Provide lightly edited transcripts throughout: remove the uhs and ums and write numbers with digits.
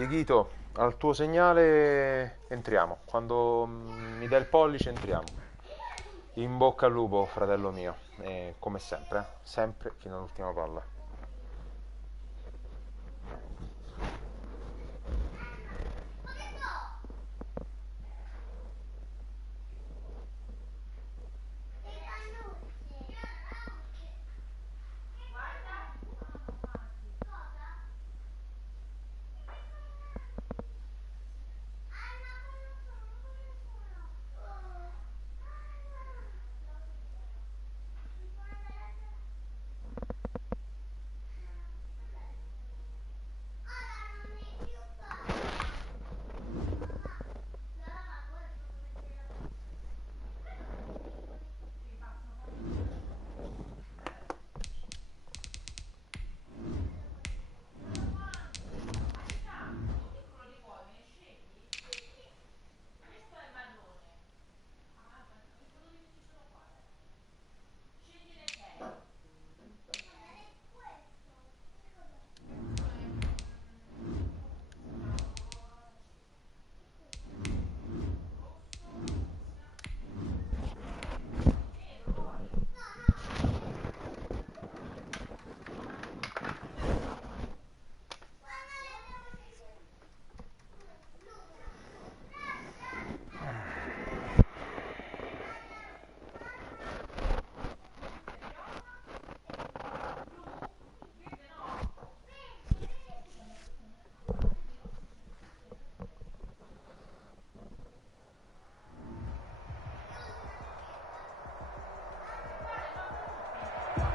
Dieghito, al tuo segnale entriamo. Quando mi dai il pollice entriamo. In bocca al lupo, fratello mio. E come sempre, sempre fino all'ultima palla.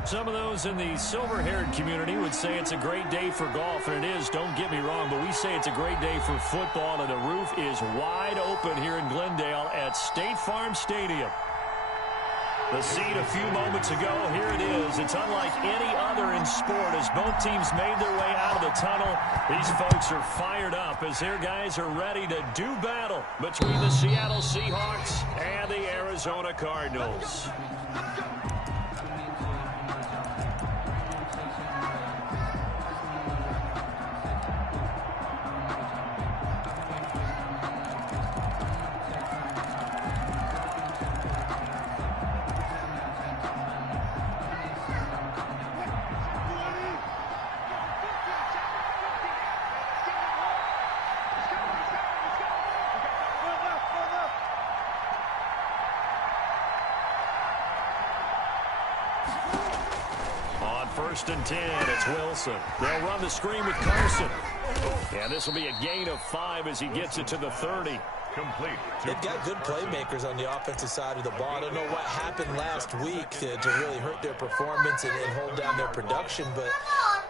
Some of those in the silver-haired community would say it's a great day for golf, and it is, don't get me wrong, but we say it's a great day for football, and the roof is wide open here in Glendale at State Farm Stadium. The scene a few moments ago, here it is. It's unlike any other in sport as both teams made their way out of the tunnel. These folks are fired up as their guys are ready to do battle between the Seattle Seahawks and the Arizona Cardinals. First and 10, it's Wilson. They'll run the screen with Carson. And this will be a gain of 5 as he gets it to the 30. Complete. They've got good playmakers on the offensive side of the ball. I don't know what happened last week to really hurt their performance and hold down their production, but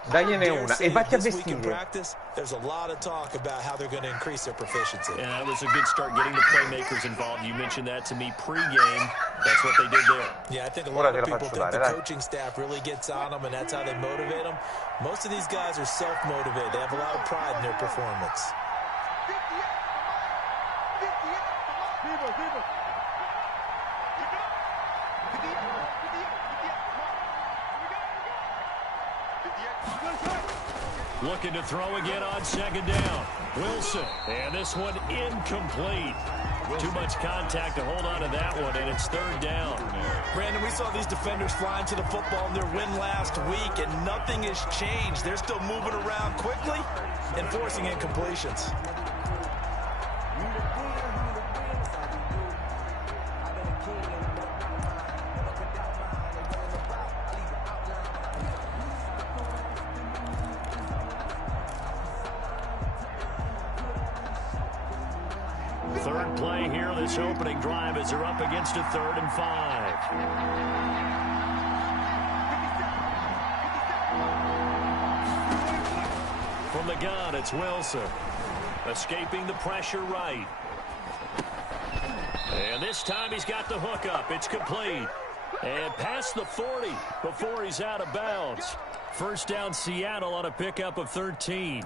Dagliene una e vatti a this week in vestire. practice, there's a lot of talk about how they're going to increase their proficiency. And that was a good start getting the playmakers involved. You mentioned that to me pregame. That's what they did there. Yeah, I think a lot of people think the coaching staff really gets on them, and that's how they motivate them. Most of these guys are self-motivated. They have a lot of pride in their performance. Looking to throw again on second down. Wilson, and this one incomplete. Too much contact to hold on to that one, and it's third down. Brandon, we saw these defenders flying to the football in their win last week, and nothing has changed. They're still moving around quickly and forcing incompletions. Third play here, this opening drive as they're up against a 3rd and 5. From the gun, it's Wilson. Escaping the pressure right. And this time he's got the hook up. It's complete. And past the 40 before he's out of bounds. First down Seattle on a pickup of 13.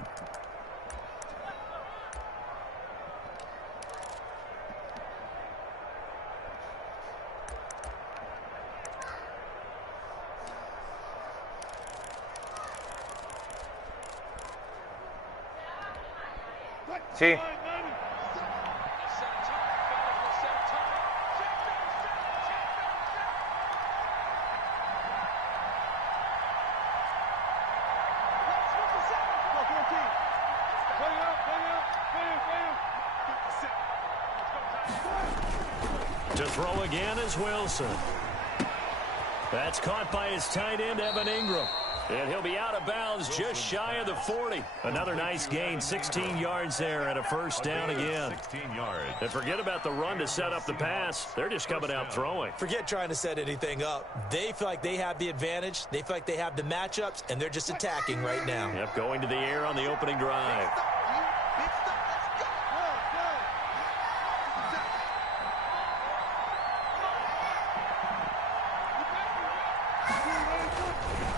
Sì. To throw again is Wilson. That's caught by his tight end, Evan Ingram. And he'll be out of bounds just shy of the 40. Another nice gain, 16 yards there and a first down again. 16 yards. And forget about the run to set up the pass. They're just coming out throwing. Forget trying to set anything up. They feel like they have the advantage. They feel like they have the matchups, and they're just attacking right now. Yep, going to the air on the opening drive.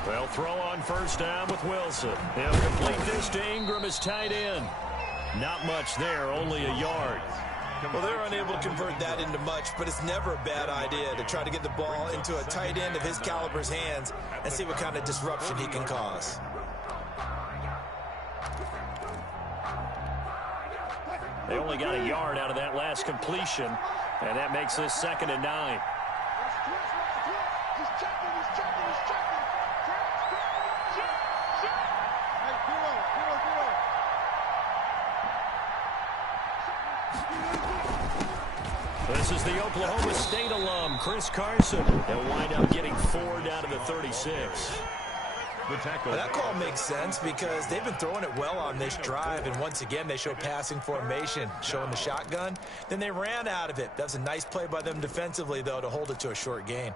They'll throw on first down with Wilson. He'll complete this to Ingram as tight end. Not much there, only a yard. Well, they're unable to convert that into much, but it's never a bad idea to try to get the ball into a tight end of his caliber's hands and see what kind of disruption he can cause. They only got a yard out of that last completion, and that makes this 2nd and 9. This is the Oklahoma State alum, Chris Carson. They'll wind up getting 4 down to the 36. Well, that call makes sense because they've been throwing it well on this drive, and once again they show passing formation, showing the shotgun. Then they ran out of it. That was a nice play by them defensively, though, to hold it to a short gain.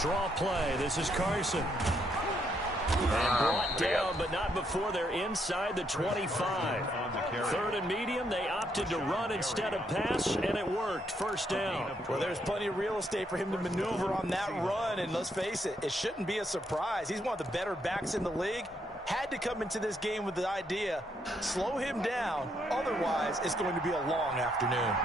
Draw play. This is Carson. And brought down, but not before they're inside the 25. 3rd and medium, they opted to run instead of pass, and it worked. First down. Well, there's plenty of real estate for him to maneuver on that run, and let's face it, it shouldn't be a surprise. He's one of the better backs in the league. Had to come into this game with the idea, slow him down, otherwise it's going to be a long afternoon.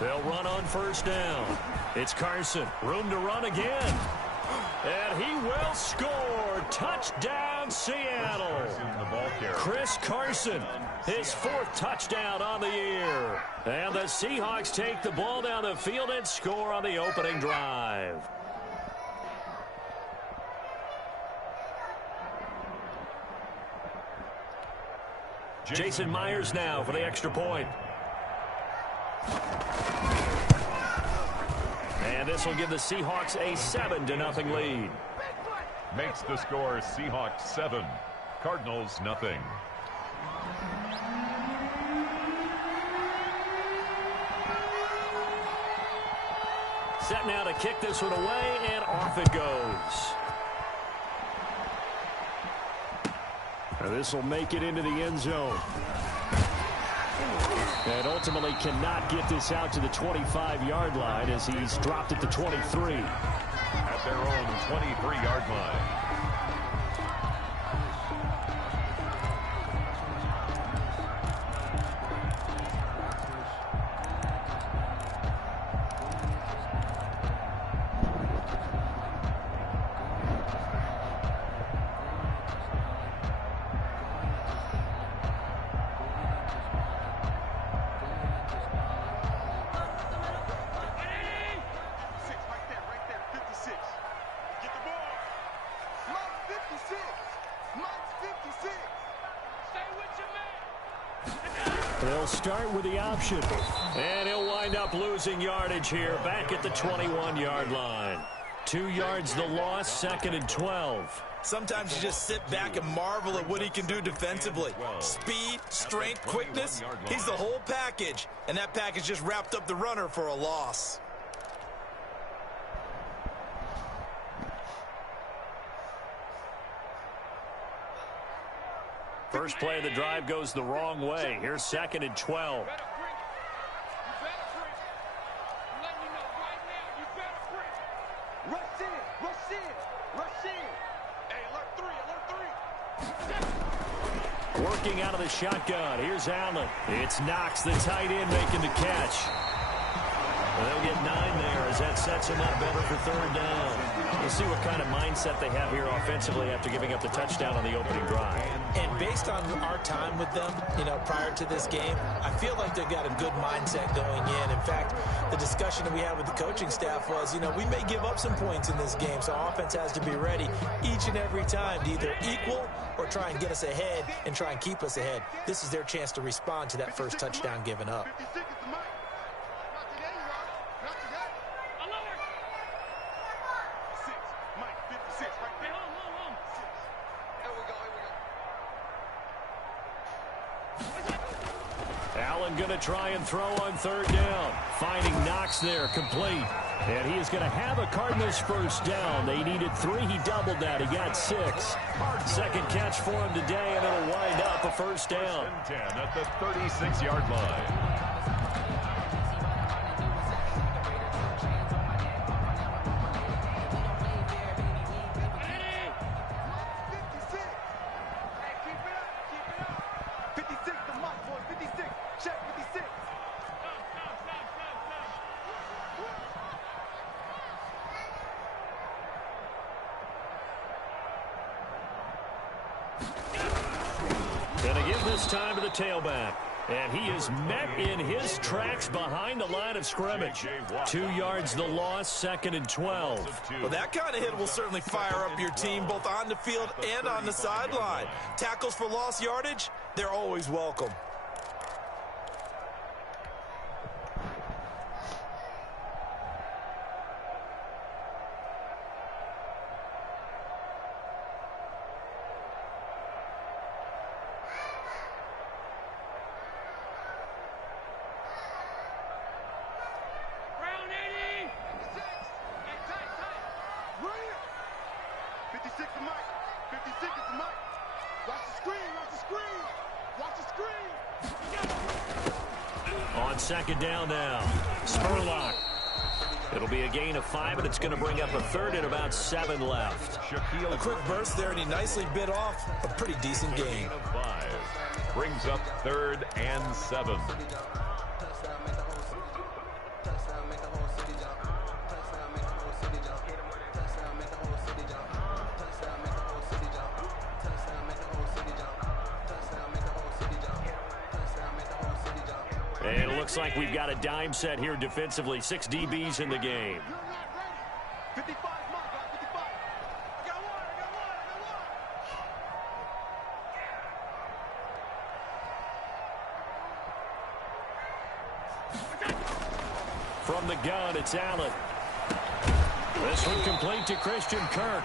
They'll run on first down. It's Carson. Room to run again. And he will score. Touchdown, Seattle. Chris Carson, his 4th touchdown on the year. And the Seahawks take the ball down the field and score on the opening drive. Jason Myers now for the extra point. And this will give the Seahawks a 7-0 lead. Makes the score Seahawks 7, Cardinals nothing. Set now to kick this one away, and off it goes. And this will make it into the end zone. And ultimately cannot get this out to the 25-yard line as he's dropped at the 23. At their own 23-yard line. They'll start with the option. And he'll wind up losing yardage here back at the 21-yard line. 2 yards the loss, 2nd and 12. Sometimes you just sit back and marvel at what he can do defensively. Speed, strength, quickness, he's the whole package. And that package just wrapped up the runner for a loss. First play of the drive goes the wrong way. Here's 2nd and 12. Working out of the shotgun. Here's Allen. It's Knox, the tight end, making the catch. They'll get 9 there as that sets them up better for 3rd down. We'll see what kind of mindset they have here offensively after giving up the touchdown on the opening drive. And based on our time with them, prior to this game, I feel like they've got a good mindset going in. In fact, the discussion that we had with the coaching staff was, we may give up some points in this game, so offense has to be ready each and every time to either equal or try and get us ahead and try and keep us ahead. This is their chance to respond to that first touchdown given up. Allen going to try and throw on 3rd down. Finding Knox there, complete. And he is going to have a Cardinals first down. They needed 3. He doubled that. He got 6. Second catch for him today, and it'll wind up a first down. 10 at the 36-yard line. Going to give this time to the tailback. And he is met in his tracks behind the line of scrimmage. 2 yards the loss, 2nd and 12. Well, that kind of hit will certainly fire up your team both on the field and on the sideline. Tackles for lost yardage, they're always welcome. On 2nd down now, Spurlock. It'll be a gain of 5, and it's going to bring up a 3rd and about 7 left. A quick burst there, and he nicely bit off a pretty decent gain. 5 brings up 3rd and 7. And it looks like we've got a dime set here defensively. 6 DBs in the game. From the gun, it's Allen. This one complete to Christian Kirk.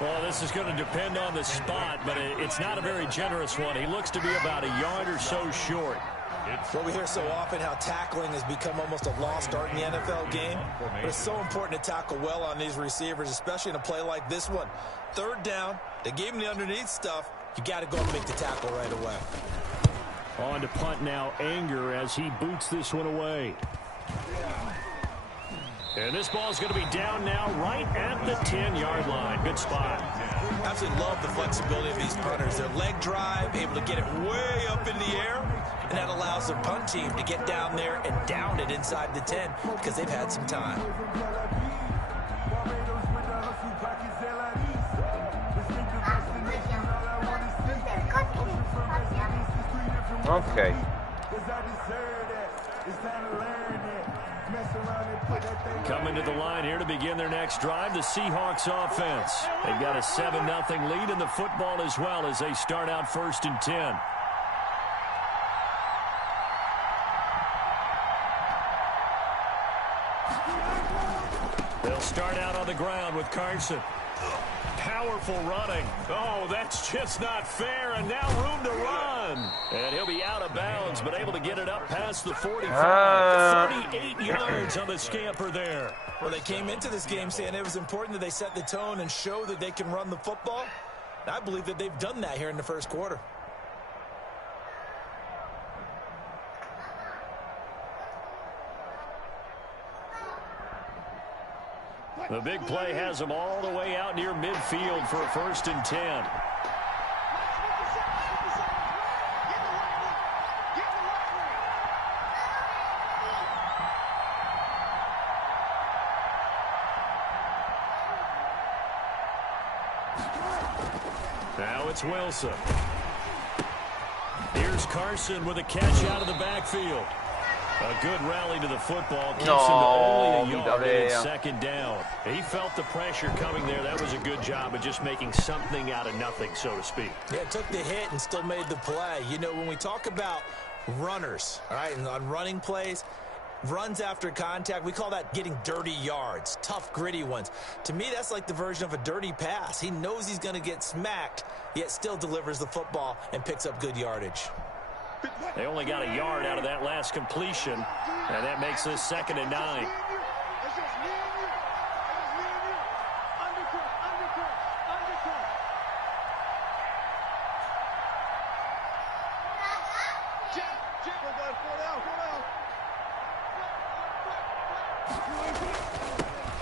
Well, this is going to depend on the spot, but it's not a very generous one. He looks to be about a yard or so short. Well, we hear so often how tackling has become almost a lost art in the NFL game. But it's so important to tackle well on these receivers, especially in a play like this one. 3rd down, they gave him the underneath stuff. You got to go and make the tackle right away. On to punt now, Anger as he boots this one away. And this ball is going to be down now right at the 10-yard line. Good spot. Absolutely love the flexibility of these punters. Their leg drive, able to get it way up in the air, and that allows the punt team to get down there and down it inside the 10 because they've had some time. Okay. Coming to the line here to begin their next drive, the Seahawks offense. They've got a 7-0 lead in the football as well as they start out 1st and 10. They'll start out on the ground with Carson. Powerful running. Oh, that's just not fair, and now room to run. And he'll be out of bounds, but able to get it up past the 45. 38 yards on the scamper there. Well, they came into this game saying it was important that they set the tone and show that they can run the football. I believe that they've done that here in the first quarter. The big play has them all the way out near midfield for a 1st and 10. Now it's Wilson. Here's Carson with a catch out of the backfield. A good rally to the football. Keeps him to only a yard and 2nd down. He felt the pressure coming there. That was a good job of just making something out of nothing, so to speak. Yeah, took the hit and still made the play. You know, when we talk about runners, all right, and on running plays, runs after contact, we call that getting dirty yards, tough, gritty ones. To me, that's like the version of a dirty pass. He knows he's going to get smacked, yet still delivers the football and picks up good yardage. They only got a yard out of that last completion, and that makes this 2nd and 9.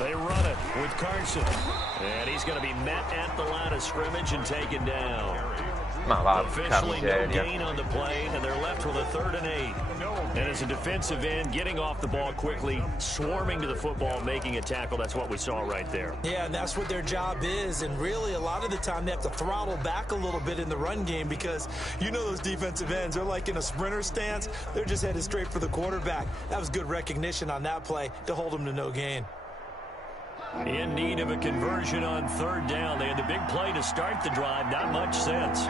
They run it with Carson, and he's going to be met at the line of scrimmage and taken down. Ma va, Officially no gain on the play, and they're left with a 3rd and 8. And as a defensive end, getting off the ball quickly, swarming to the football, making a tackle, that's what we saw right there. Yeah, and that's what their job is. And really, a lot of the time, they have to throttle back a little bit in the run game because you know those defensive ends, they're like in a sprinter stance. They're just headed straight for the quarterback. That was good recognition on that play to hold them to no gain. In need of a conversion on 3rd down. They had the big play to start the drive. Not much sense.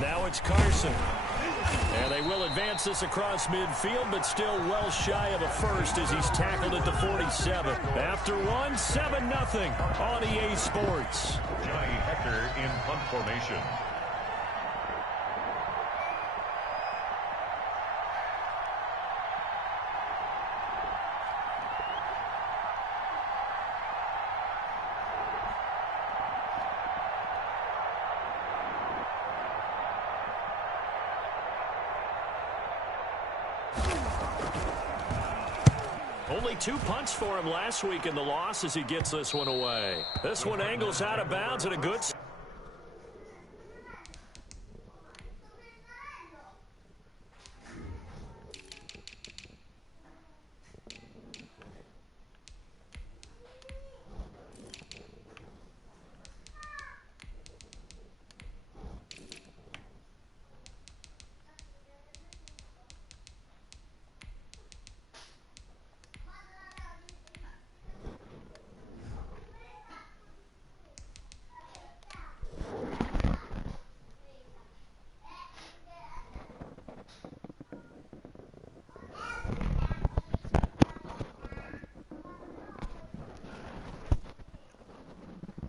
Now it's Carson. And they will advance this across midfield, but still well shy of a 1st as he's tackled at the 47. After 1, 7-0 on EA Sports. Johnny Hecker in punt formation. Only 2 punts for him last week in the loss as he gets this one away. This one angles out of bounds at a good...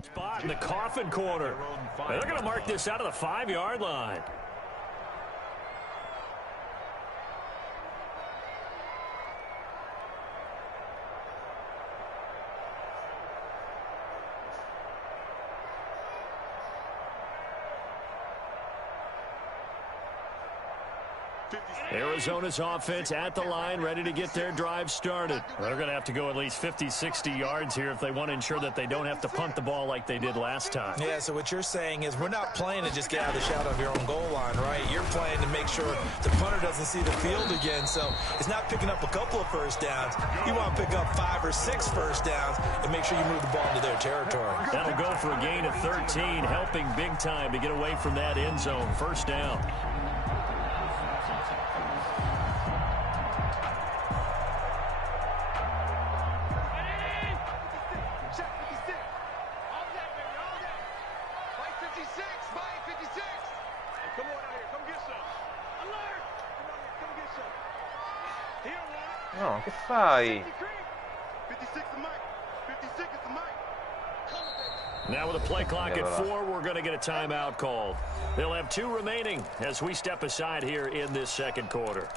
Spot in the coffin corner. They're going to mark this out of the 5-yard line. Arizona's offense at the line, ready to get their drive started. They're going to have to go at least 50, 60 yards here if they want to ensure that they don't have to punt the ball like they did last time. Yeah, so what you're saying is we're not playing to just get out of the shadow of your own goal line, right? You're playing to make sure the punter doesn't see the field again. So it's not picking up a couple of 1st downs. You want to pick up 5 or 6 1st downs and make sure you move the ball into their territory. That'll go for a gain of 13, helping big time to get away from that end zone. 1st down. No, che fai? Now with a play clock at 4, we're going to get a timeout called. They'll have 2 remaining as we step aside here in this 2nd quarter.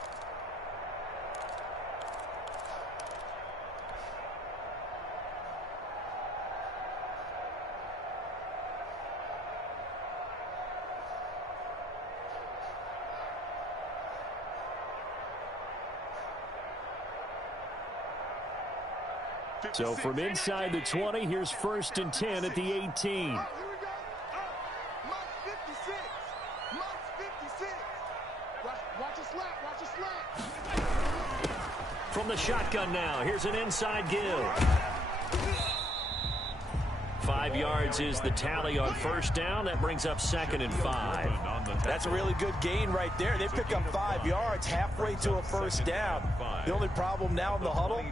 So from inside the 20, here's 1st and 10 at the 18. From the shotgun now, here's an inside give. 5 yards is the tally on 1st down. That brings up 2nd and 5. That's a really good gain right there. They pick up 5 yards halfway to a 1st down. The only problem now in the huddle,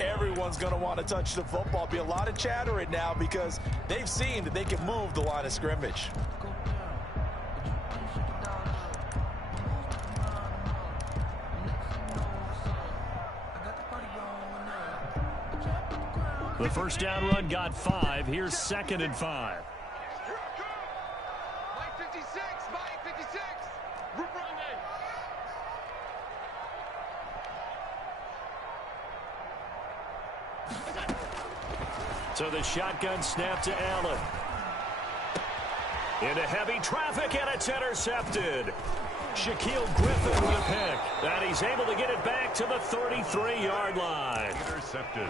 everyone's going to want to touch the football. Be a lot of chattering now because they've seen that they can move the line of scrimmage. The 1st down run got 5. Here's 2nd and 5. So the shotgun snap to Allen. Into heavy traffic, and it's intercepted. Shaquille Griffin with a pick. And he's able to get it back to the 33-yard line. Intercepted.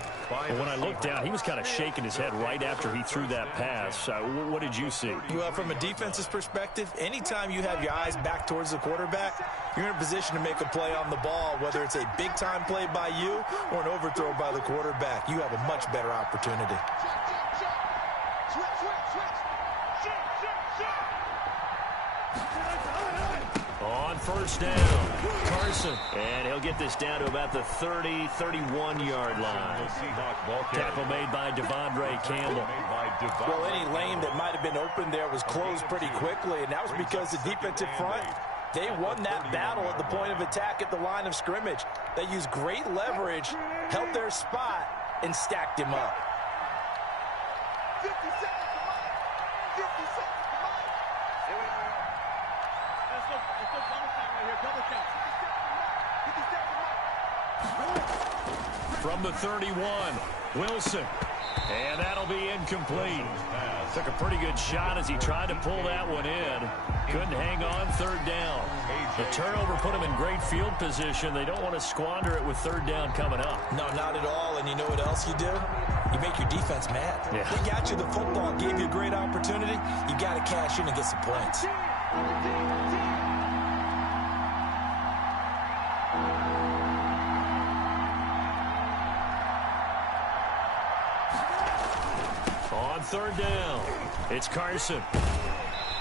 When I looked down, he was kind of shaking his head right after he threw that pass. What did you see? Well, from a defense's perspective, anytime you have your eyes back towards the quarterback, you're in a position to make a play on the ball, whether it's a big-time play by you or an overthrow by the quarterback. You have a much better opportunity. On 1st down, Carson. And he'll get this down to about the 30, 31-yard line. Tackle made by Devondre Campbell. Well, any lane that might have been open there was closed pretty quickly, and that was because the defensive front, they won that battle at the point of attack at the line of scrimmage. They used great leverage, held their spot, and stacked him up. 50 seconds to Mike. 50 seconds to Mike. Let's go double count right here. Double count. 50 seconds to Mike. From the 31, Wilson. And that'll be incomplete. Took a pretty good shot as he tried to pull that one in. Couldn't hang on 3rd down. The turnover put him in great field position. They don't want to squander it with 3rd down coming up. No, not at all. And you know what else you do? You make your defense mad. Yeah. They got you the football, gave you a great opportunity. You got to cash in and get some points. On 3rd down, it's Carson.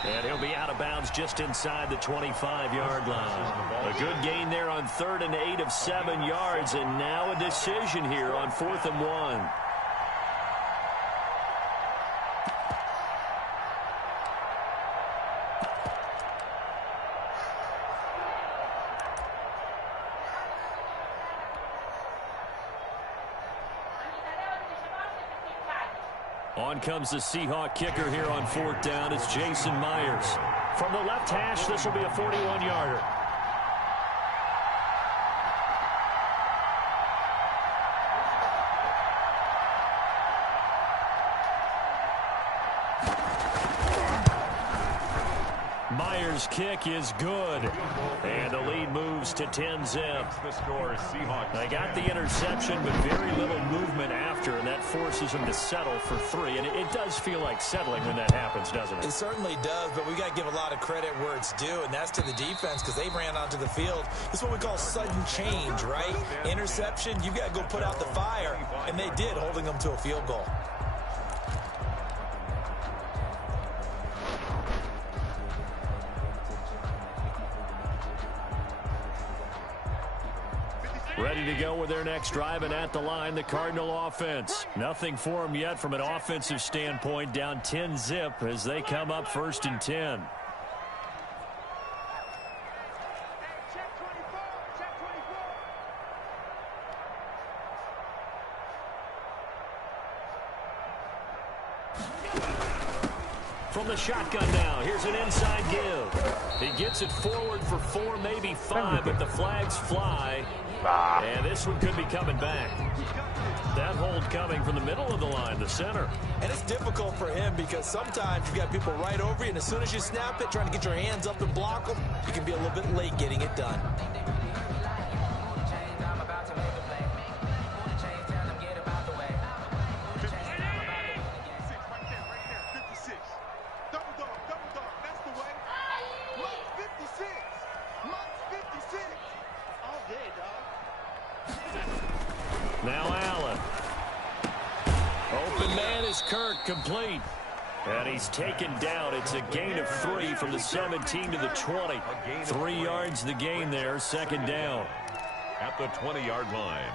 And he'll be out of bounds just inside the 25-yard line. A good gain there on 3rd and 8 of 7 yards. And now a decision here on 4th and 1. On comes the Seahawk kicker here on 4th down. It's Jason Myers. From the left hash, this will be a 41-yarder. Myers' kick is good. And the lead moves to 10-zip. They got the interception, but very little movement after, and that forces them to settle for 3. And it does feel like settling when that happens, doesn't it? It certainly does, but we got to give a lot of credit where it's due, and that's to the defense because they ran onto the field. This is what we call sudden change, right? Interception, you got to go put out the fire, and they did, holding them to a field goal. Ready to go with their next drive, and at the line, the Cardinal offense. Nothing for them yet from an offensive standpoint, down 10-zip as they come up 1st and 10. From the shotgun now, here's an inside give. He gets it forward for 4, maybe 5, but the flags fly. And this one could be coming back. That hold coming from the middle of the line, the center. And it's difficult for him because sometimes you've got people right over you, and as soon as you snap it, trying to get your hands up and block them, you can be a little bit late getting it done. Now Allen. Open man is Kirk, complete. And he's taken down. It's a gain of 3 from the 17 to the 20. 3 yards the gain there, second down. At the 20-yard line.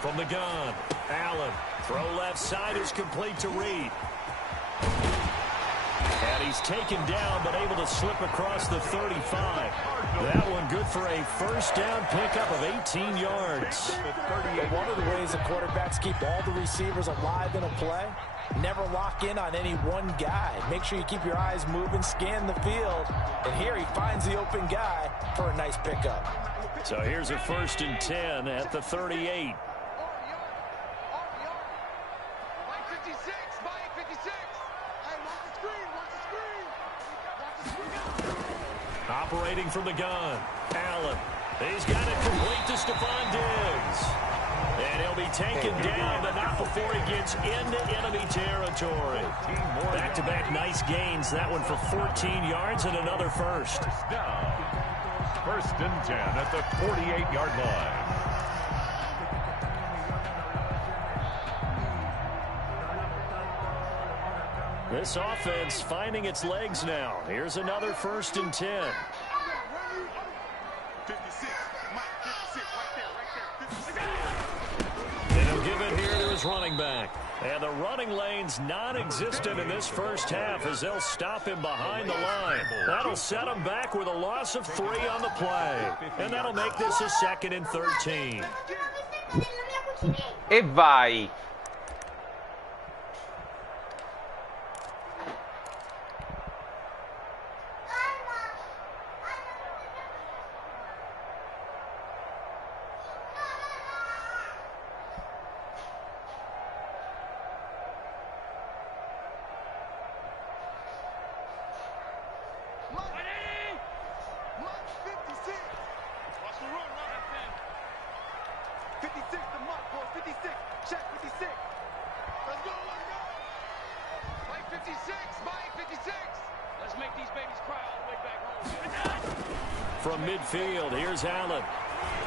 From the gun, Allen. Throw left side is complete to Reed. And he's taken down, but able to slip across the 35. That one good for a first down pickup of 18 yards. But one of the ways the quarterbacks keep all the receivers alive in a play, never lock in on any one guy. Make sure you keep your eyes moving, scan the field. And here he finds the open guy for a nice pickup. So here's a 1st and 10 at the 38. Operating from the gun, Allen. He's got it complete to Stephon Diggs. And he'll be taken down, but not before he gets into enemy territory. Back-to-back nice gains. That one for 14 yards and another first. Down. 1st and 10 at the 48-yard line. This offense finding its legs now. Here's another 1st and 10. 56. And he'll give it here to his running back. And the running lane's non-existent in this first half as they'll stop him behind the line. That'll set him back with a loss of 3 on the play. And that'll make this a 2nd and 13. E vai. From midfield, here's Allen.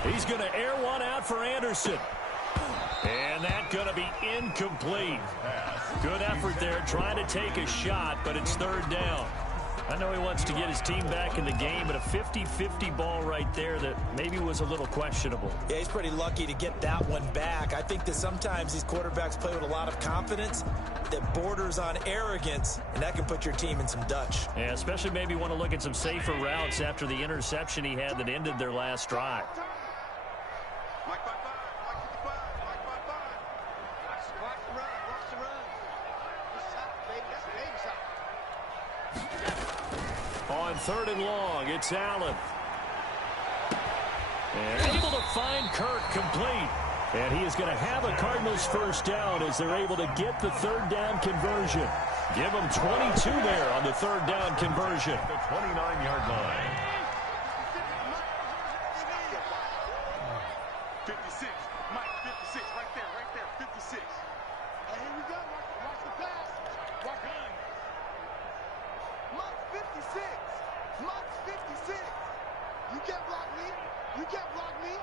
He's going to air one out for Anderson. And that's going to be incomplete. Good effort there, trying to take a shot, but it's 3rd down. I know he wants to get his team back in the game, but a 50-50 ball right there that maybe was a little questionable. Yeah, he's pretty lucky to get that one back. I think that sometimes these quarterbacks play with a lot of confidence that borders on arrogance, and that can put your team in some Dutch. Yeah, especially maybe want to look at some safer routes after the interception he had that ended their last drive. On 3rd and long, it's Allen. And able to find Kirk complete. And he is going to have a Cardinals first down as they're able to get the 3rd down conversion. Give them 22 there on the 3rd down conversion. The 29-yard line. 56. Mike, 56. Right there. 56. Hey, here we go. Watch the pass. Watch gun. Mike, 56. Mike, 56. You can't block me. You can't block me.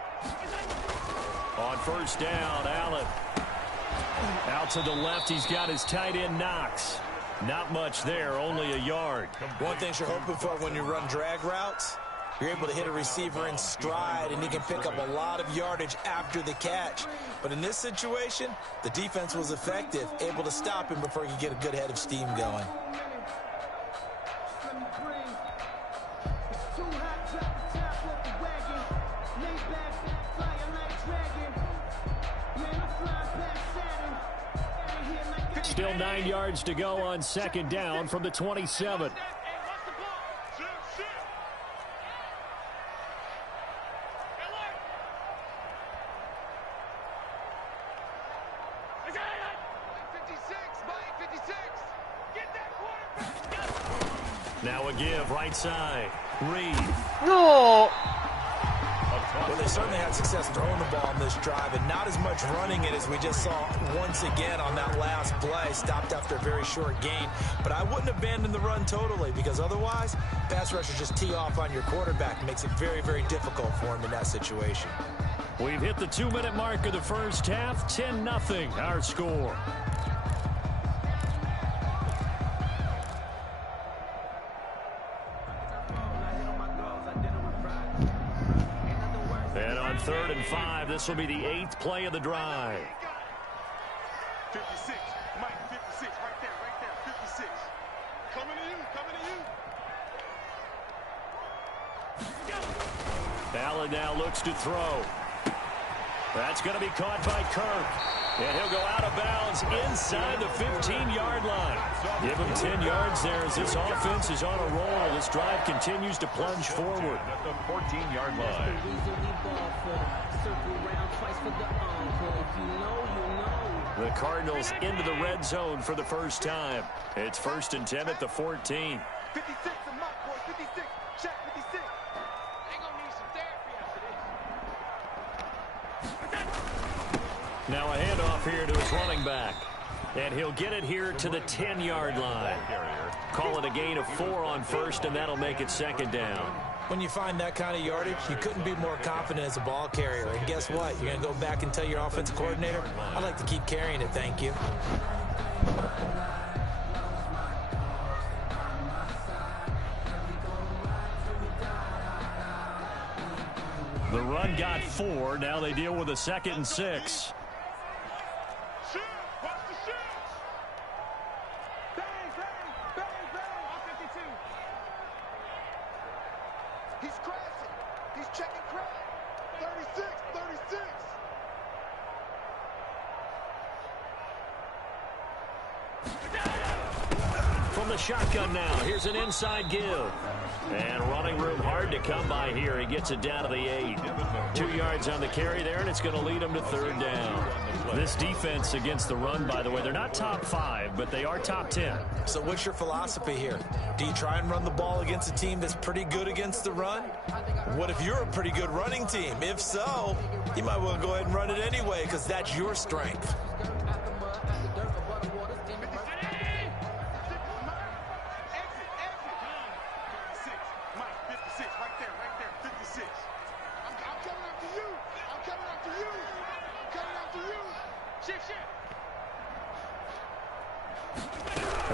On 1st down, Allen. Out to the left, he's got his tight end Knox. Not much there, only a yard. One thing you're hoping for when you run drag routes, you're able to hit a receiver in stride, and he can pick up a lot of yardage after the catch. But in this situation, the defense was effective, able to stop him before he could get a good head of steam going. Still 9 yards to go on 2nd down from the 27. Now a give, right side. Reed. No! Well, they certainly had success throwing the ball on this drive, and not as much running it as we just saw once again on that last play. Stopped after a very short gain. But I wouldn't abandon the run totally, because otherwise, pass rushers just tee off on your quarterback. It makes it very, very difficult for him in that situation. We've hit the 2-minute mark of the first half. 10-0, our score. And on 3rd and 5, this will be the 8th play of the drive. 56, Mike, 56, right there, 56. Coming to you. Allen now looks to throw. That's going to be caught by Kirk. And he'll go out of bounds inside the 15-yard line. Give him 10 yards there as this offense is on a roll. This drive continues to plunge forward. At the 14-yard line. The Cardinals into the red zone for the first time. It's 1st and 10 at the 14. 56 and Mike, boy, 56. Check 56. They gonna need some therapy after this. Now a handoff here to his running back. And he'll get it here to the 10-yard line. Call it a gain of 4 on 1st, and that'll make it 2nd down. When you find that kind of yardage, you couldn't be more confident as a ball carrier. And guess what? You're going to go back and tell your offensive coordinator, I'd like to keep carrying it, thank you. The run got 4. Now they deal with a 2nd and 6. Shoot! Watch the shoot! Bang, bang, bang, bang! On 52. He's crashing. He's checking crash. 36, 36. From the shotgun now, here's an inside give. And running room hard to come by here. He gets it down to the 8. 2 yards on the carry there, and it's going to lead him to 3rd down. This defense against the run, by the way, they're not top 5, but they are top 10. So what's your philosophy here? Do you try and run the ball against a team that's pretty good against the run? What if you're a pretty good running team? If so, you might well go ahead and run it anyway, because that's your strength.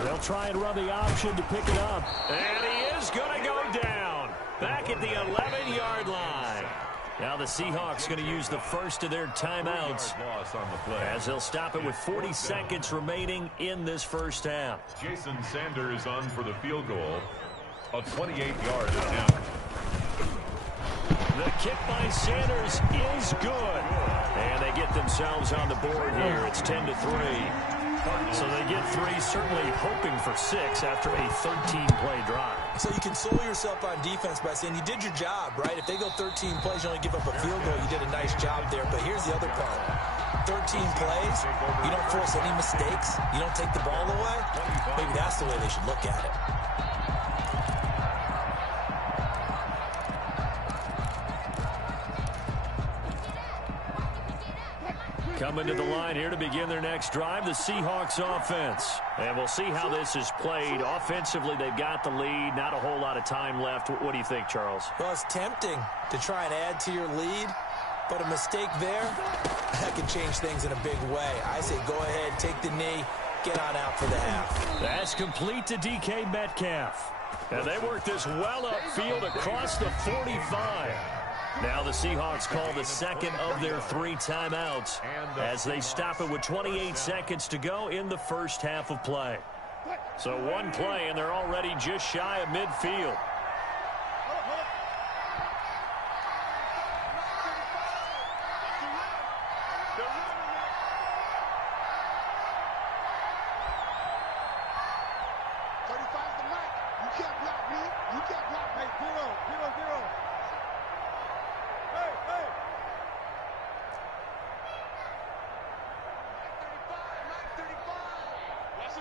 They'll try and run the option to pick it up. And he is going to go down. Back at the 11-yard line. Now the Seahawks going to use the first of their timeouts as they'll stop it with 40 seconds remaining in this first half. Jason Sanders on for the field goal. A 28-yard attempt. The kick by Sanders is good. And they get themselves on the board here. It's 10-3. So they get 3, certainly hoping for 6 after a 13-play drive. So you console yourself on defense by saying you did your job, right? If they go 13 plays, you only give up a field goal, you did a nice job there. But here's the other part. 13 plays, you don't force any mistakes, you don't take the ball away. Maybe that's the way they should look at it. Coming to the line here to begin their next drive, the Seahawks offense. And we'll see how this is played. Offensively, they've got the lead. Not a whole lot of time left. What do you think, Charles? Well, it's tempting to try and add to your lead, but a mistake there, that could change things in a big way. I say go ahead, take the knee, get on out for the half. That's complete to DK Metcalf. And they work this well upfield across the 45. Now the Seahawks call the second of their 3 timeouts as they stop it with 28 seconds to go in the first half of play. So 1 play, and they're already just shy of midfield.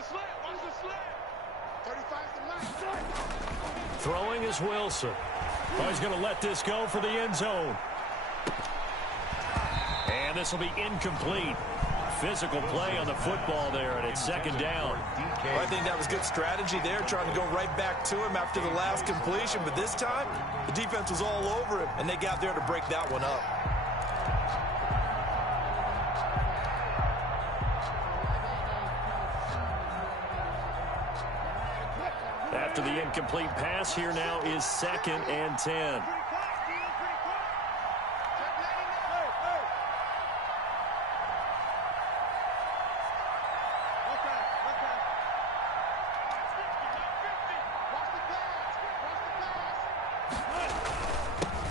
slant. Watch the slant. 35's the line. Throwing is Wilson. Oh, he's going to let this go for the end zone. And this will be incomplete. Physical play on the football there, and it's second down. Well, I think that was good strategy there, trying to go right back to him after the last completion. But this time, the defense was all over him, and they got there to break that one up. After the incomplete pass, here now is 2nd and 10.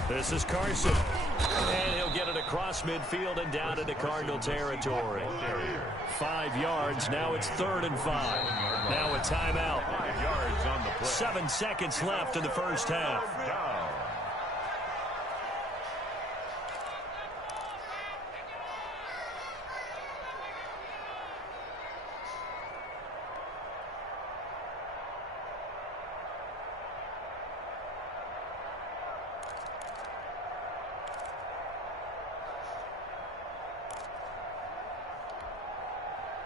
This is Carson. And he'll get it across midfield and down into Cardinal territory. 5 yards. Now it's 3rd and 5. Now a timeout. 5 yards on the play. 7 seconds left in the first half. Down.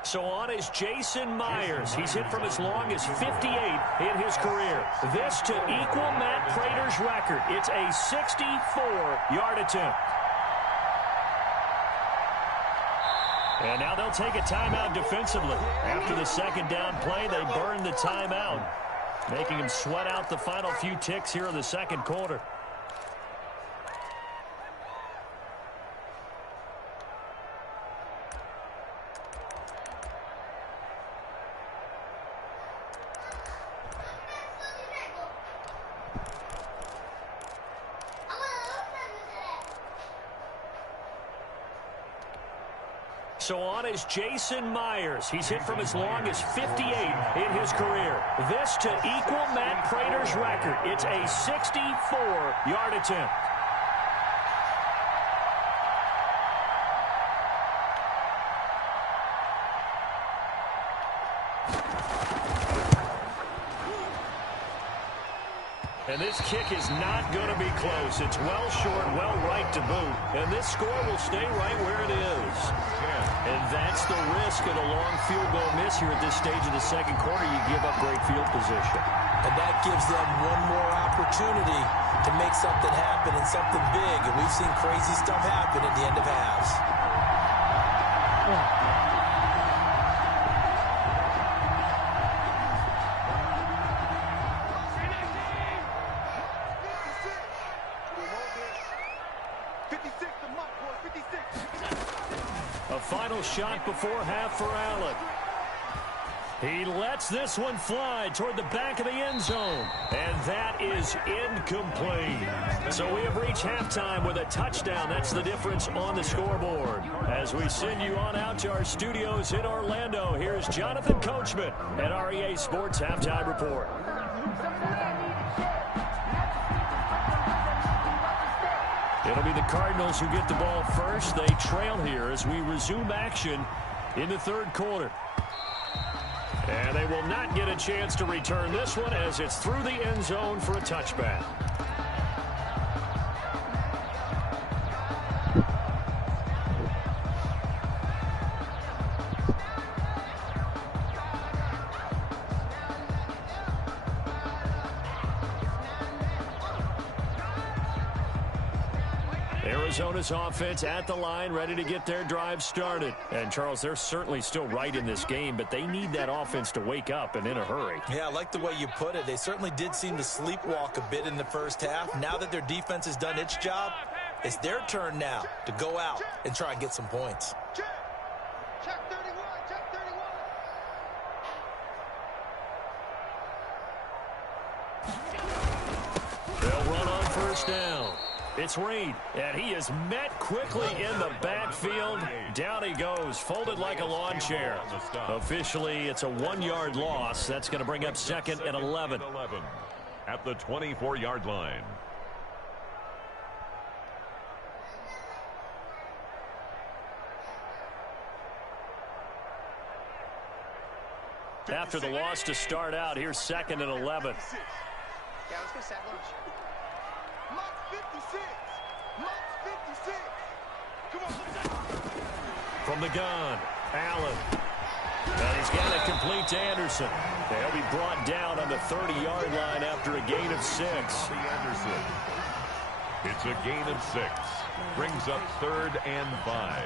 So on is Jason Myers. He's hit from as long as 58 in his career. This to equal Matt Prater's record. It's a 64-yard attempt. And now they'll take a timeout defensively. After the second down play, they burn the timeout, making him sweat out the final few ticks here in the second quarter. So on is Jason Myers. He's hit from as long as 58 in his career. This to equal Matt Prater's record. It's a 64-yard attempt. And this kick is not going to be close. It's well short, well right to boot. And this score will stay right where it is. And that's the risk of a long field goal miss here at this stage of the second quarter. You give up great field position. And that gives them one more opportunity to make something happen and something big. And we've seen crazy stuff happen at the end of halves. A final shot before half for Allen. He lets this one fly toward the back of the end zone. And that is incomplete. So we have reached halftime with a touchdown. That's the difference on the scoreboard. As we send you on out to our studios in Orlando, here's Jonathan Coachman at REA Sports Halftime Report. It'll be the Cardinals who get the ball first. They trail here as we resume action in the third quarter. And they will not get a chance to return this one as it's through the end zone for a touchback. Arizona's offense at the line, ready to get their drive started. And, Charles, they're certainly still right in this game, but they need that offense to wake up and in a hurry. Yeah, I like the way you put it. They certainly did seem to sleepwalk a bit in the first half. Now that their defense has done its job, it's their turn now to go out and try and get some points. Check 31, check 31. They'll run on first down. It's Reed, and he is met quickly in the backfield. Down he goes, folded like a lawn chair. Officially, it's a 1-yard loss. That's going to bring up 2nd and 11. At the 24-yard line. after the loss to start out. Here's 2nd and 11. Yeah, let's go set lunch. Mark 56. Mark 56. Come on. From the gun, Allen. And he's got it complete to Anderson. They'll be brought down on the 30-yard line after a gain of 6. Anderson. It's a gain of 6. Brings up 3rd and 5.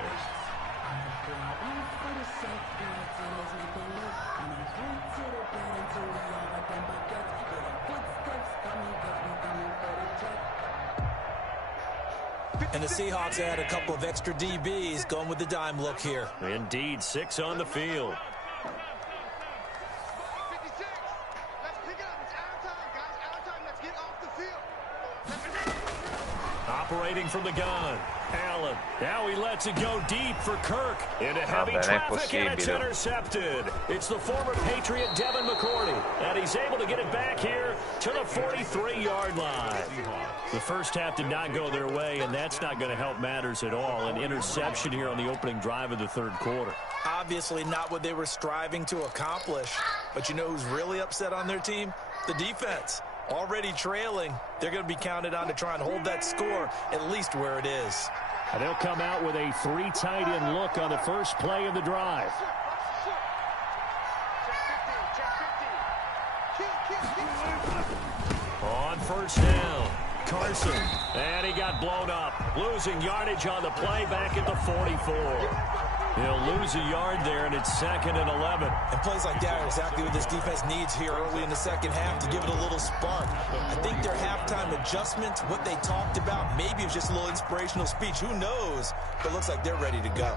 And the Seahawks add a couple of extra DBs going with the dime look here. Indeed, 6 on the field. 56. Let's pick it up. It's our time, guys. Our time. Let's get off the field. Operating from the gun, Allen. Now he lets it go deep for Kirk. Into heavy traffic, and it's intercepted. It's the former Patriot Devin McCourty, and he's able to get it back here to the 43-yard line. The first half did not go their way, and that's not going to help matters at all. An interception here on the opening drive of the 3rd quarter. Obviously not what they were striving to accomplish. But you know who's really upset on their team? The defense. Already trailing, they're going to be counted on to try and hold that score at least where it is. And they'll come out with a 3 tight end look on the first play of the drive. On 1st down, Carson. And he got blown up. Losing yardage on the play back at the 44. He'll lose a yard there, and it's 2nd and 11. And plays like that are exactly what this defense needs here early in the second half to give it a little spark. I think their halftime adjustments, what they talked about, maybe it was just a little inspirational speech. Who knows? But it looks like they're ready to go.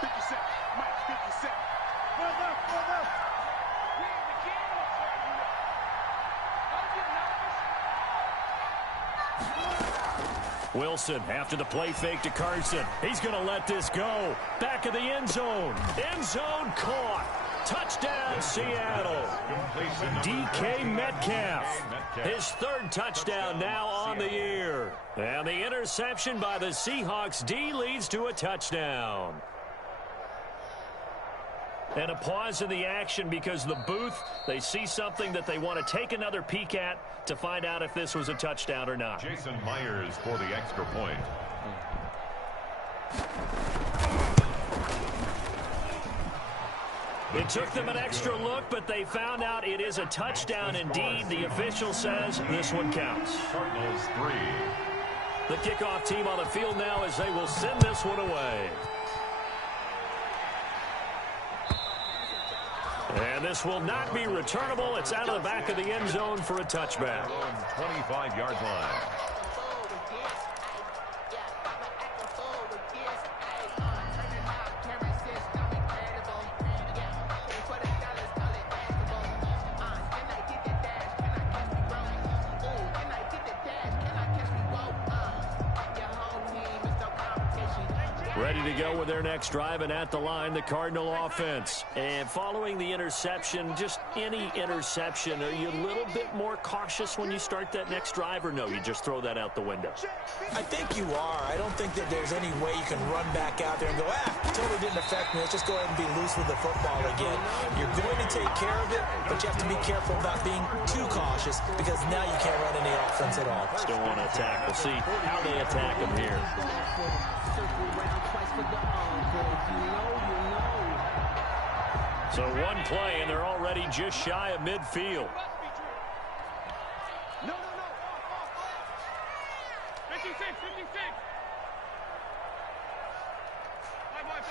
57. Mike 57. Wilson after the play fake to Carson. He's going to let this go. Back of the end zone. End zone caught. Touchdown, Seattle. DK Metcalf. His 3rd touchdown now on the year. And the interception by the Seahawks D leads to a touchdown. And a pause in the action because the booth, they see something that they want to take another peek at to find out if this was a touchdown or not. Jason Myers for the extra point. It took them an extra look, but they found out it is a touchdown indeed. The official says this one counts. Cardinals 3. The kickoff team on the field now as they will send this one away. And this will not be returnable. It's out of the back of the end zone for a touchback. 25-yard line. Ready to go with their next drive, and at the line, the Cardinal offense. And following the interception, just any interception, are you a little bit more cautious when you start that next drive, or no, you just throw that out the window? I think you are. I don't think that there's any way you can run back out there and go, totally didn't affect me. Let's just go ahead and be loose with the football again. You're going to take care of it, but you have to be careful about being too cautious because now you can't run any offense at all. Still want to attack. We'll see how they attack him here. So one play, and they're already just shy of midfield. No. 56. 5 wide.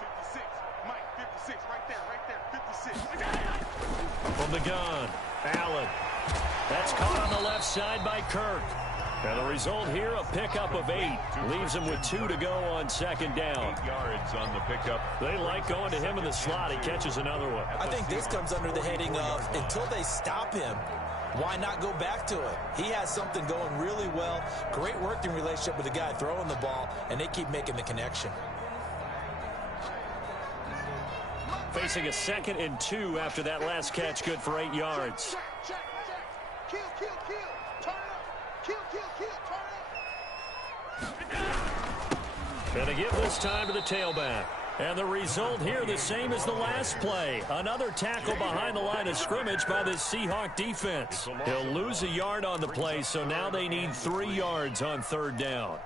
56. Mike, 56. Right there. 56. From the gun, Allen. That's caught on the left side by Kirk. And the result here, a pickup of 8. Leaves him with 2 to go on 2nd down. 8 yards on the pickup. They like going to him in the slot. He catches another one. I think this comes under the heading of until they stop him, why not go back to it? He has something going really well. Great working relationship with the guy throwing the ball, and they keep making the connection. Facing a 2nd and 2 after that last catch, good for 8 yards. Check. Kill. Turn it up. Kill. Turn it up. And they give this time to the tailback. And the result here the same as the last play. Another tackle behind the line of scrimmage by the Seahawk defense. He'll lose a yard on the play, so now they need 3 yards on 3rd down.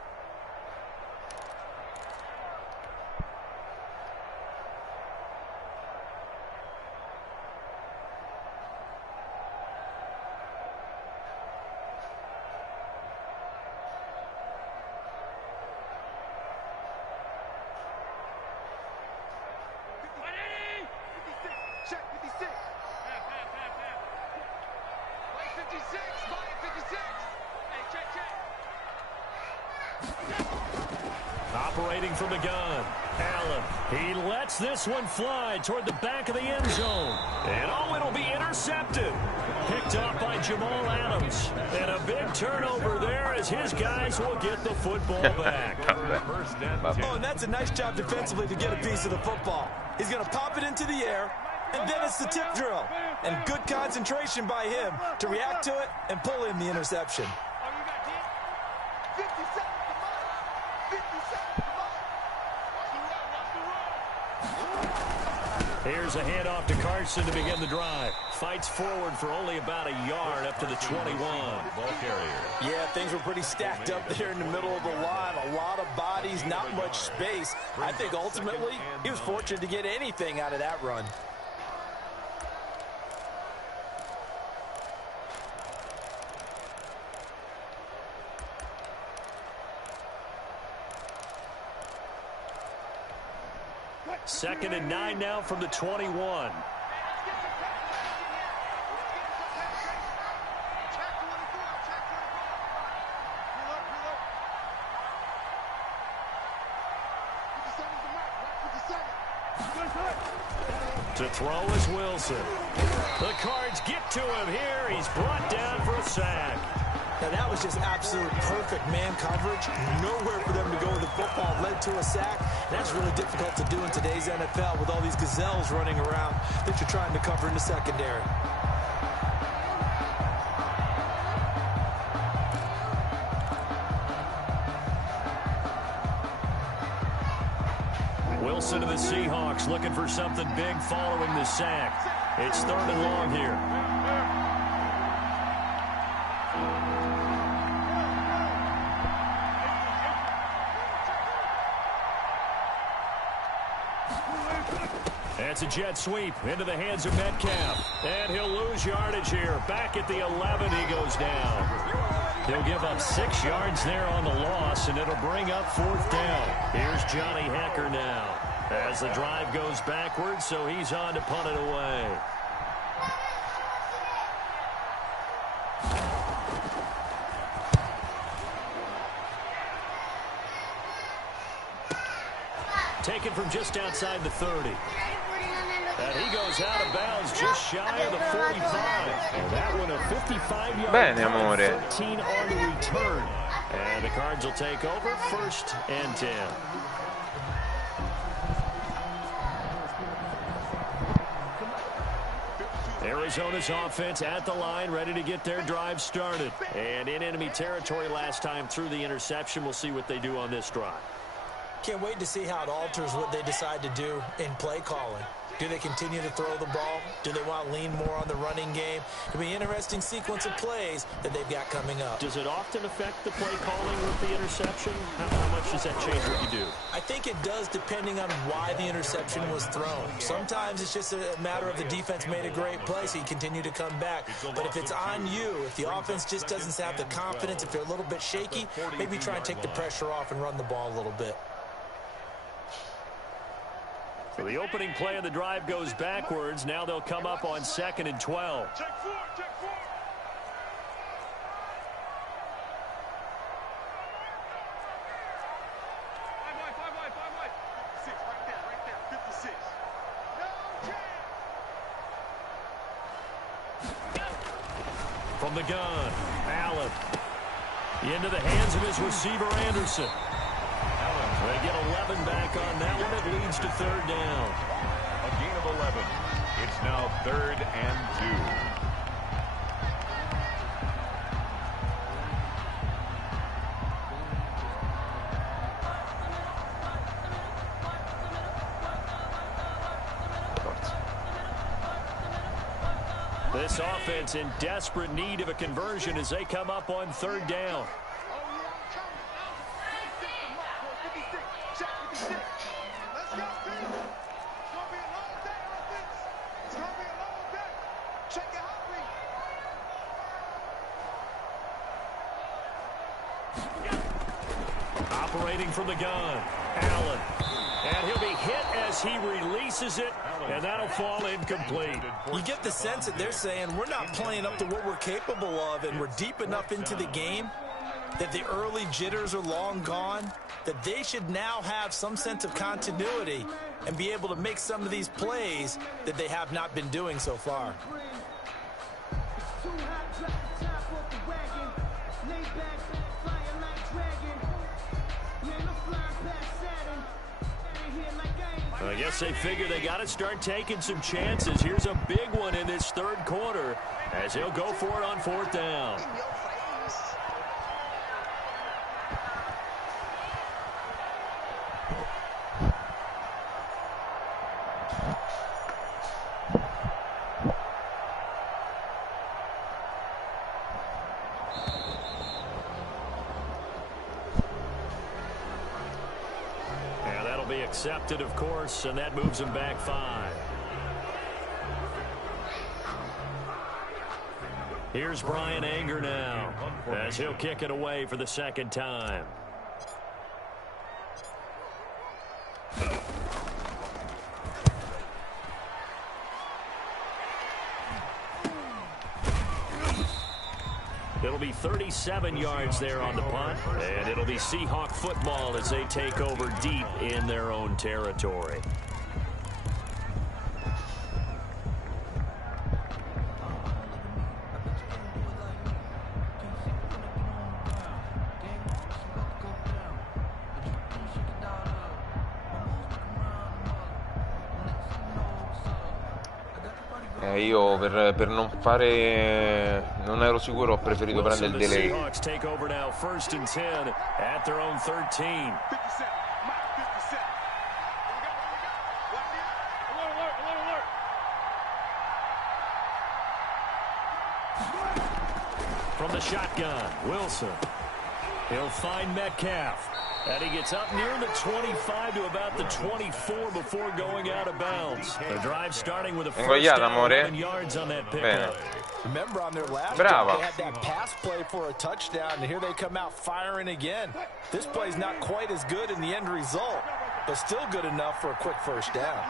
Check 56. Play 56. Play 56. Hey, check. Operating from the gun. Allen. He lets this one fly toward the back of the end zone. And it'll be intercepted. Picked up by Jamal Adams. And a big turnover there as his guys will get the football back. Oh, and that's a nice job defensively to get a piece of the football. He's going to pop it into the air. And then it's the tip drill. And good concentration by him to react to it and pull in the interception. Oh, you got 10? 50 seconds to mark. 50 seconds to mark. Watch the run. Here's a handoff to Carson to begin the drive. Fights forward for only about a yard up to the 21. Ball carrier. Yeah, things were pretty stacked up there in the middle of the line. A lot of bodies, not much space. I think ultimately he was fortunate to get anything out of that run. Second and 9 now from the 21. To throw is Wilson. The Cards get to him here. He's brought down for a sack. Now, that was just absolute perfect man coverage. Nowhere for them to go with the football. Led to a sack. That's really difficult to do in today's NFL with all these gazelles running around that you're trying to cover in the secondary. Wilson to the Seahawks looking for something big following the sack. It's 3rd and long here. That's a jet sweep into the hands of Metcalf. And he'll lose yardage here. Back at the 11, he goes down. He'll give up 6 yards there on the loss, and it'll bring up 4th down. Here's Johnny Hecker now as the drive goes backwards, so he's on to punt it away. Taken from just outside the 30. And he goes out of bounds just shy of the 45. And that one a 55-yard Bene, amore. 13 on the return. And the Cards will take over 1st and 10. Arizona's offense at the line, ready to get their drive started. And in enemy territory last time through the interception. We'll see what they do on this drive. Can't wait to see how it alters what they decide to do in play calling. Do they continue to throw the ball? Do they want to lean more on the running game? It'll be an interesting sequence of plays that they've got coming up. Does it often affect the play calling with the interception? How much does that change what you do? I think it does depending on why the interception was thrown. Sometimes it's just a matter of the defense made a great play, so you continue to come back. But if it's on you, if the offense just doesn't have the confidence, if they're a little bit shaky, maybe try and take the pressure off and run the ball a little bit. So the opening play of the drive goes backwards. Now they'll come up on 2nd and 12. Check 4, check 4. Five wide. 56, right there, 56. No chance. From the gun, Allen. Into the hands of his receiver, Anderson. They get 11 back on that one. It leads to 3rd down. A gain of 11. It's now 3rd and 2. This offense in desperate need of a conversion as they come up on third down. Operating from the gun, Allen. And he'll be hit as he releases it, and that'll fall incomplete. You get the sense that they're saying we're not playing up to what we're capable of, and we're deep enough into the game that the early jitters are long gone, that they should now have some sense of continuity and be able to make some of these plays that they have not been doing so far. I guess they figure they got to start taking some chances. Here's a big one in this third quarter as he'll go for it on fourth down. Accepted, of course, and that moves him back 5. Here's Brian Anger now as he'll kick it away for the second time. It'll be 37 yards there on the punt, and it'll be Seahawk football as they take over deep in their own territory. Io per non fare, non ero sicuro, ho preferito prendere il delay. Seahawks take over now, 1st and 10 at their own 13. From the shotgun, Wilson. He'll find Metcalf. And he gets up near the 25 to about the 24 before going out of bounds. The drive starting with a first down, 11 yards on that pickup. Remember on their last drive, they had that pass play for a touchdown, and here they come out firing again. This play's not quite as good in the end result, but still good enough for a quick first down.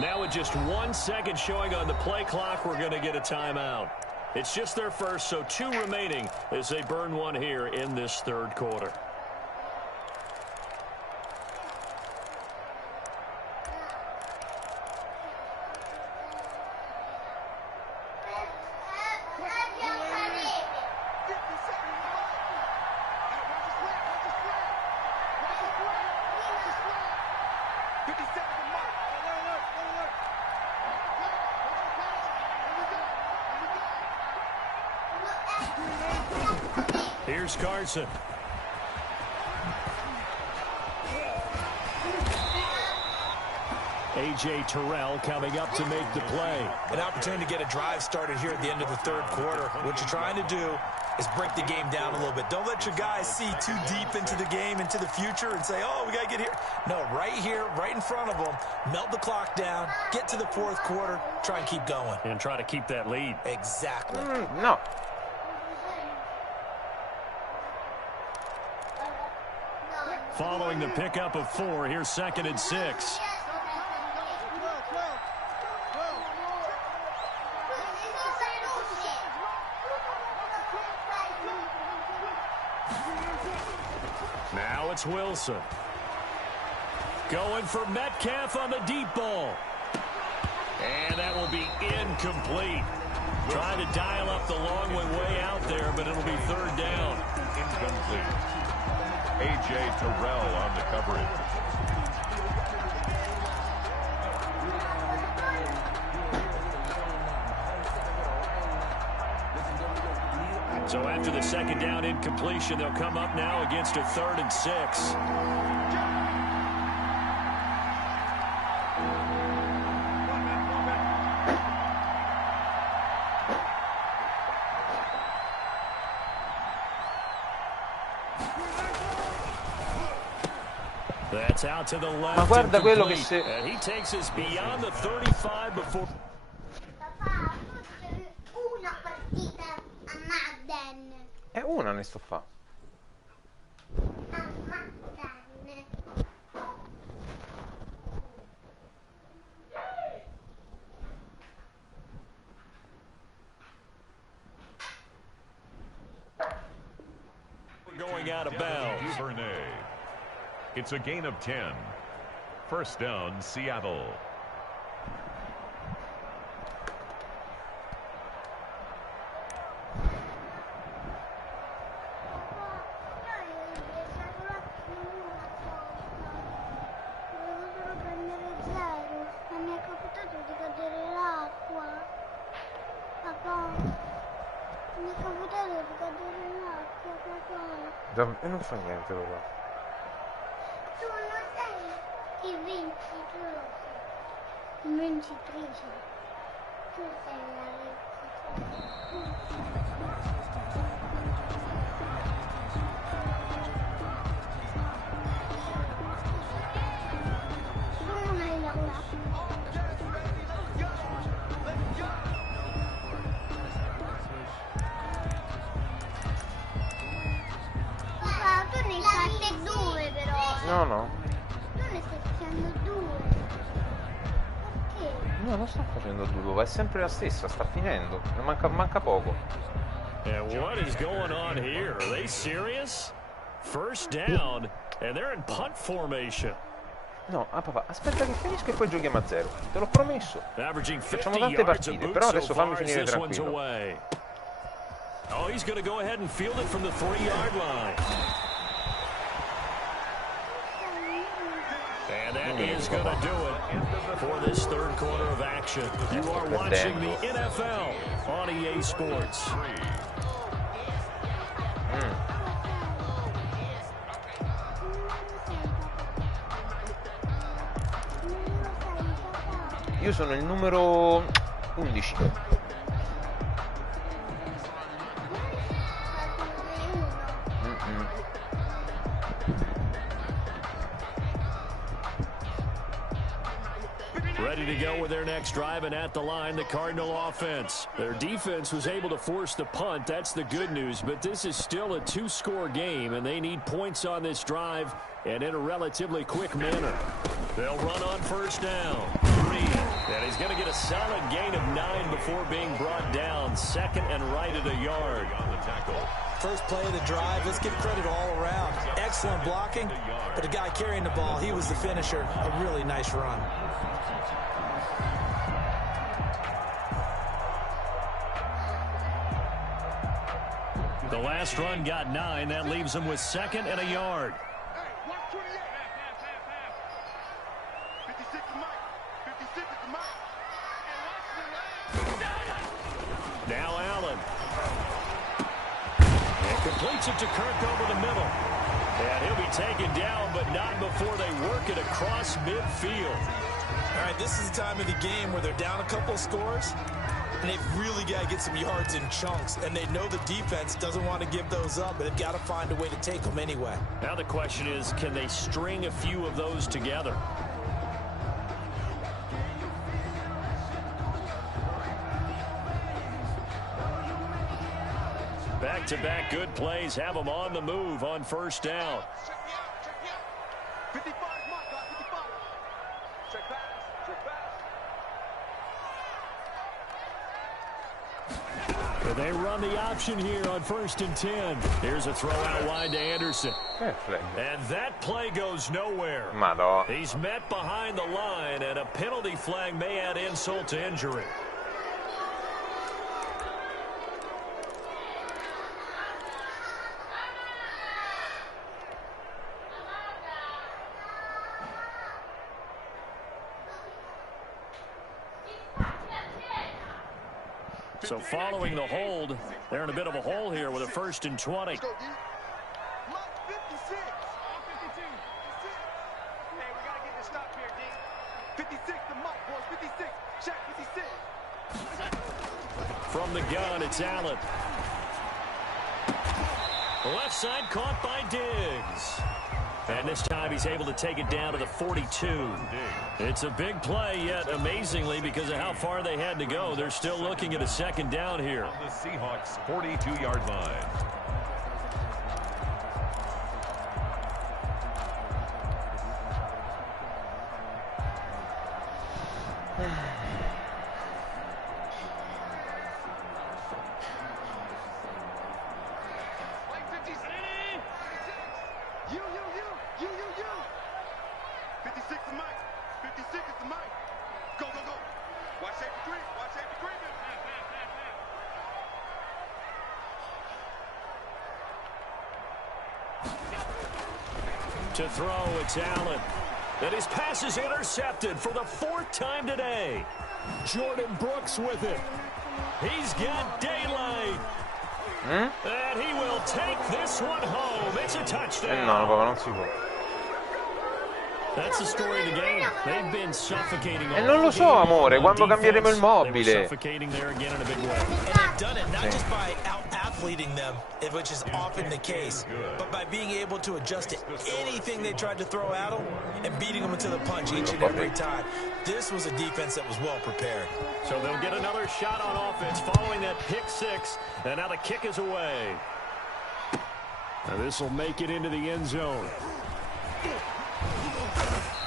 Now with just 1 second showing on the play clock, we're going to get a timeout. It's just their first, so 2 remaining as they burn one here in this third quarter. Here's Carson. A.J. Terrell coming up to make the play. An opportunity to get a drive started here at the end of the third quarter. What you're trying to do is break the game down a little bit. Don't let your guys see too deep into the game, into the future, and say, oh, we got to get here. No, right here, right in front of them, melt the clock down, get to the fourth quarter, try and keep going. And try to keep that lead. Exactly. No. Following the pickup of 4, here's 2nd and 6. Now it's Wilson. Going for Metcalf on the deep ball. And that will be incomplete. Trying to dial up the long way out there, but it'll be third down. Incomplete. A.J. Terrell on the coverage. after the second down incompletion. They'll come up now against a 3rd and 6. That's out to the left. Ma guarda quello che se... And he takes us beyond the 35 before... Papà, una partita a Madden. Una ne sto fa. A Madden. We're going out of bounds. It's a gain of 10. First down, Seattle. E non fa niente, papà. Tu non sei il vincitore. Il vincitrice. Tu sei la vincitrice. Tu non hai lavorato. Papà, tu ne hai fatte 2 però. No, no. Tu ne stai facendo 2. Perché? No, non sto facendo due, è sempre la stessa, sta finendo. Manca poco. And what is going on here? Are they serious? First down, and they're in punt formation. No, papà, aspetta che finisca e poi giochiamo a 0. Te l'ho promesso. Averaging 50 Facciamo tante yards a partite, boot però so adesso fammi far as finire this one's tranquillo. away. Oh, he's going to go ahead and field it from the 3-yard line. And that is going to do it for this third quarter of action. You are watching the NFL on EA Sports. Io sono il numero 11. Ready to go with their next drive, and at the line, the Cardinal offense. Their defense was able to force the punt. That's the good news, but this is still a 2-score game, and they need points on this drive and in a relatively quick manner. They'll run on first down. And he's going to get a solid gain of 9 before being brought down. Second and right at a yard on the tackle. First play of the drive, let's give credit all around. Excellent blocking, but the guy carrying the ball, he was the finisher. A really nice run. The last run got 9. That leaves him with second and a yard. Hey, watch 28. 56 is Mike. 56 is Mike. And watch the Now Allen. And completes it to Kirk over the middle. And he'll be taken down, but not before they work it across midfield. All right, this is the time of the game where they're down a couple of scores, and they've really got to get some yards in chunks, and they know the defense doesn't want to give those up, but they've got to find a way to take them anyway. Now the question is, can they string a few of those together? Back-to-back good plays have them on the move on first down. Check me out. Check me out. 55 is Mike, guys. 55. Check pass. Check pass. And they run the option here on 1st and 10. Here's a throw out wide to Anderson. And that play goes nowhere. Madò. He's met behind the line, and a penalty flag may add insult to injury. So following the hold, they're in a bit of a hole here with a 1st and 20. Let's go, D. Mike 56. 52. Hey, we got to get this stop here, D. 56 to Mike, boys. 56. Check 56. From the gun, it's Allen. Left side caught by Diggs. And this time he's able to take it down to the 42. It's a big play, yet amazingly, because of how far they had to go, they're still looking at a 2nd down here. On the Seahawks' 42-yard line. To throw, it's Allen. And his pass is intercepted for the 4th time today. Jordan Brooks with it. He's got daylight. And he will take this one home. It's a touchdown. No, non si può. That's the story of the game. They've been suffocating. E non lo so, amore, quando cambieremo il mobile. Suffocating there again in a big way. And they've done it not just by out-athleting them, which is often the case, but by being able to adjust to anything they tried to throw at them and beating them into the punch each and every time. This was a defense that was well prepared. So they'll get another shot on offense following that pick 6, and now the kick is away. Now this will make it into the end zone.